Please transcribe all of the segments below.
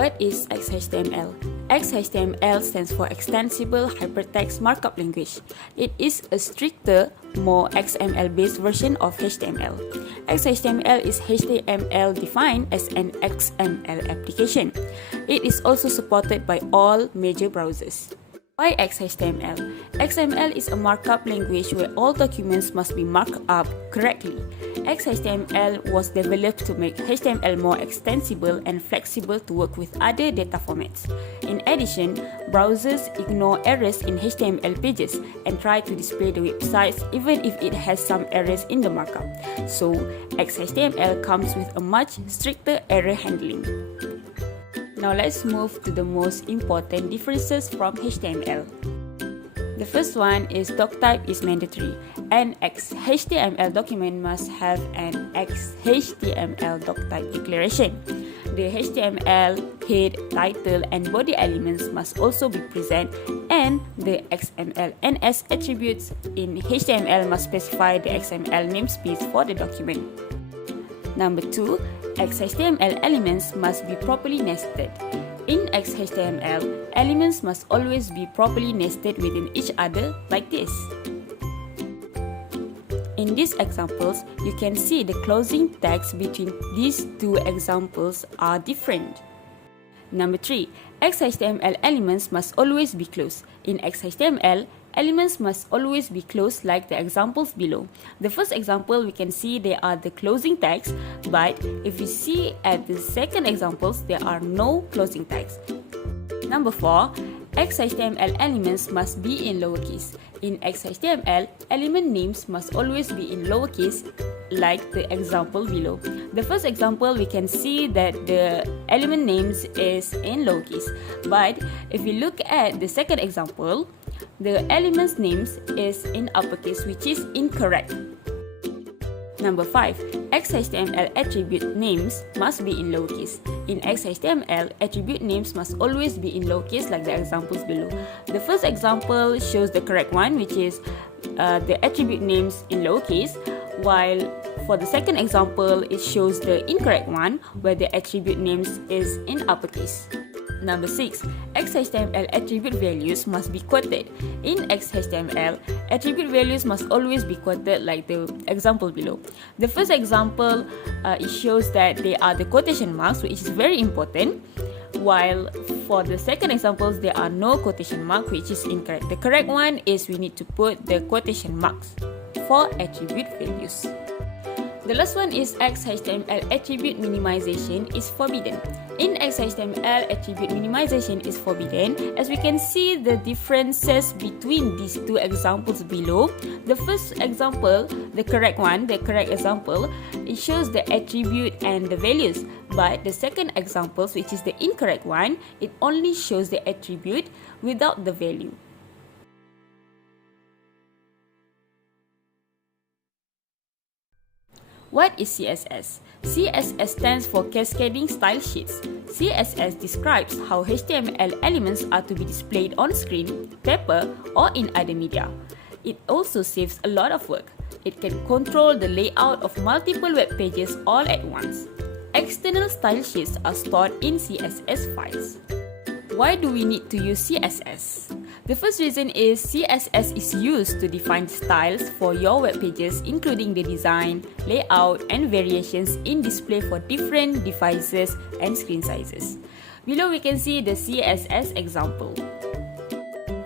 What is XHTML? XHTML stands for Extensible Hypertext Markup Language. It is a stricter, more XML-based version of HTML. XHTML is HTML defined as an XML application. It is also supported by all major browsers. Why XHTML? XML is a markup language where all documents must be marked up correctly. XHTML was developed to make HTML more extensible and flexible to work with other data formats. In addition, browsers ignore errors in HTML pages and try to display the websites even if it has some errors in the markup. So, XHTML comes with a much stricter error handling. Now let's move to the most important differences from HTML. The first one is doc type is mandatory. An XHTML document must have an XHTML doc type declaration. The HTML, head, title, and body elements must also be present, and the XML NS attributes in HTML must specify the XML namespace for the document. Number 2, XHTML elements must be properly nested. In XHTML, elements must always be properly nested within each other like this. In these examples, you can see the closing tags between these two examples are different. Number 3, XHTML elements must always be closed. In XHTML, elements must always be closed like the examples below. The first example, we can see they are the closing tags, but if you see at the second examples, there are no closing tags. Number 4, XHTML elements must be in lowercase. In XHTML, element names must always be in lowercase like the example below. The first example, we can see that the element names is in lowercase, but if you look at the second example, the element's names is in uppercase, which is incorrect. Number 5, XHTML attribute names must be in lowercase. In XHTML, attribute names must always be in lowercase like the examples below. The first example shows the correct one, which is the attribute names in lowercase, while for the second example, it shows the incorrect one where the attribute names is in uppercase. Number 6, XHTML attribute values must be quoted. In XHTML, attribute values must always be quoted like the example below. The first example, it shows that they are the quotation marks, which is very important, while for the second examples, there are no quotation mark, which is incorrect. The correct one is we need to put the quotation marks for attribute values. The last one is XHTML attribute minimization is forbidden. In XHTML, attribute minimization is forbidden. As we can see the differences between these two examples below. The first example, the correct example, it shows the attribute and the values. But the second example, which is the incorrect one, it only shows the attribute without the value. What is CSS? CSS stands for Cascading Style Sheets. CSS describes how HTML elements are to be displayed on screen, paper, or in other media. It also saves a lot of work. It can control the layout of multiple web pages all at once. External style sheets are stored in CSS files. Why do we need to use CSS? The first reason is CSS is used to define styles for your web pages, including the design, layout, and variations in display for different devices and screen sizes. Below, we can see the CSS example.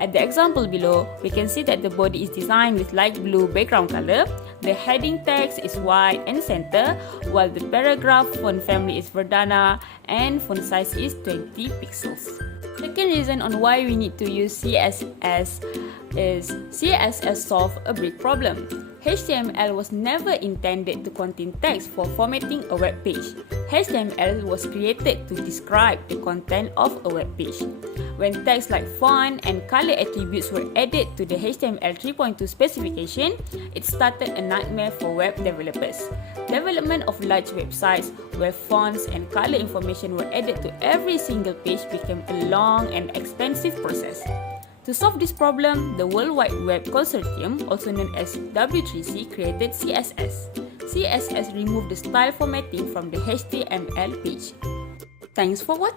At the example below, we can see that the body is designed with light blue background color, the heading text is white and center, while the paragraph font family is Verdana and font size is 20 pixels. Second reason on why we need to use CSS is CSS solve a big problem. HTML was never intended to contain text for formatting a web page. HTML was created to describe the content of a web page. When text like font and color attributes were added to the HTML 3.2 specification, it started a nightmare for web developers. Development of large websites where fonts and color information were added to every single page became a long and expensive process. To solve this problem, the World Wide Web Consortium, also known as W3C, created CSS. CSS removed the style formatting from the HTML page. Thanks for watching.